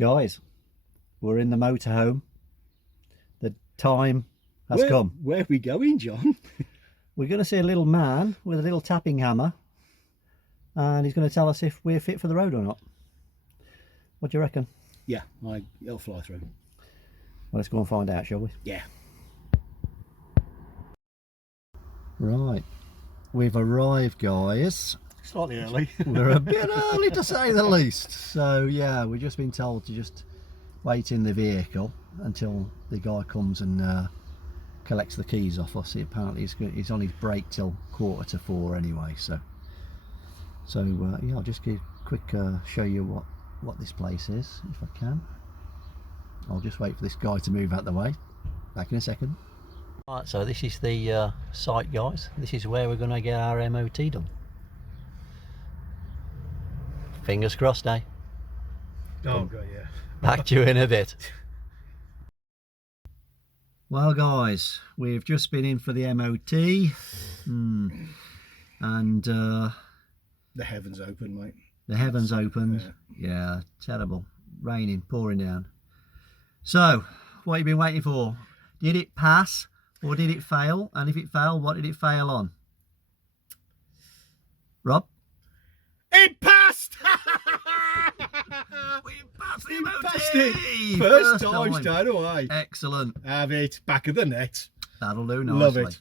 Guys, we're in the motorhome. The time has come. Where are we going, John? We're going to see a little man with a little tapping hammer, and he's going to tell us if we're fit for the road or not. What do you reckon? Yeah, it'll fly through. Well, let's go and find out, shall we? Yeah. Right, we've arrived, guys. Slightly early. We're a bit early to say the least. So yeah, we've just been told to just wait in the vehicle until the guy comes and collects the keys off us. Apparently he's on his break till 3:45 anyway. So yeah, I'll just give a quick show you what this place is, if I can. I'll just wait for this guy to move out the way. Back in a second. Right, so this is the site, guys. This is where we're going to get our MOT done. Fingers crossed, eh? Oh god, yeah. Back to you in a bit. Well, guys, we've just been in for the MOT, and the heavens open, mate. the heavens opened. Yeah, terrible, raining, pouring down. So, what have you been waiting for? Did it pass or did it fail? And if it failed, what did it fail on? Rob? It passed! We passed the MOT! Passed it! First time straight away. Excellent. Have it. Back of the net. That'll do nicely. Love it.